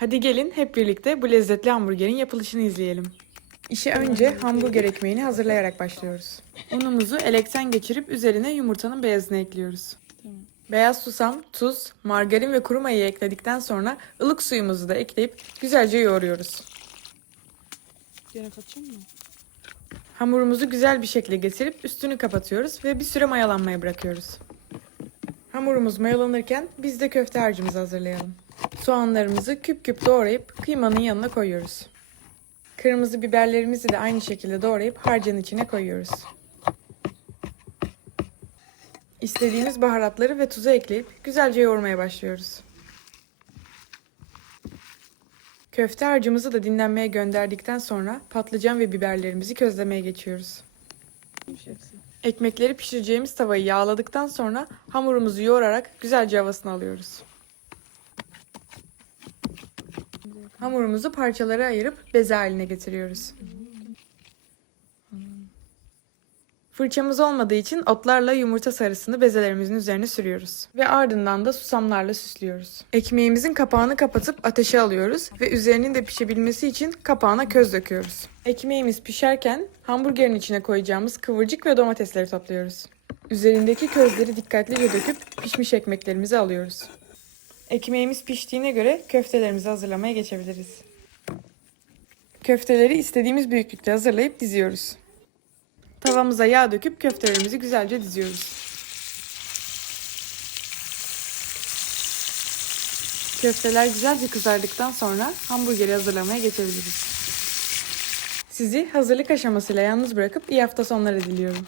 Hadi gelin hep birlikte bu lezzetli hamburgerin yapılışını izleyelim. İşe önce hamburger ekmeğini hazırlayarak başlıyoruz. Unumuzu elekten geçirip üzerine yumurtanın beyazını ekliyoruz. Beyaz susam, tuz, margarin ve kuru mayayı ekledikten sonra ılık suyumuzu da ekleyip güzelce yoğuruyoruz. Gene katacağım mı? Hamurumuzu güzel bir şekilde getirip üstünü kapatıyoruz ve bir süre mayalanmaya bırakıyoruz. Hamurumuz mayalanırken biz de köfte harcımızı hazırlayalım. Soğanlarımızı küp küp doğrayıp kıymanın yanına koyuyoruz. Kırmızı biberlerimizi de aynı şekilde doğrayıp harcın içine koyuyoruz. İstediğimiz baharatları ve tuzu ekleyip güzelce yoğurmaya başlıyoruz. Köfte harcımızı da dinlenmeye gönderdikten sonra patlıcan ve biberlerimizi közlemeye geçiyoruz. Ekmekleri pişireceğimiz tavayı yağladıktan sonra hamurumuzu yoğurarak güzelce havasını alıyoruz. Hamurumuzu parçalara ayırıp beze haline getiriyoruz. Fırçamız olmadığı için otlarla yumurta sarısını bezelerimizin üzerine sürüyoruz. Ve ardından da susamlarla süslüyoruz. Ekmeğimizin kapağını kapatıp ateşe alıyoruz ve üzerinin de pişebilmesi için kapağına köz döküyoruz. Ekmeğimiz pişerken hamburgerin içine koyacağımız kıvırcık ve domatesleri topluyoruz. Üzerindeki közleri dikkatlice döküp pişmiş ekmeklerimizi alıyoruz. Ekmeğimiz piştiğine göre köftelerimizi hazırlamaya geçebiliriz. Köfteleri istediğimiz büyüklükte hazırlayıp diziyoruz. Tavamıza yağ döküp köftelerimizi güzelce diziyoruz. Köfteler güzelce kızardıktan sonra hamburgeri hazırlamaya geçebiliriz. Sizi hazırlık aşamasıyla yalnız bırakıp iyi hafta sonları diliyorum.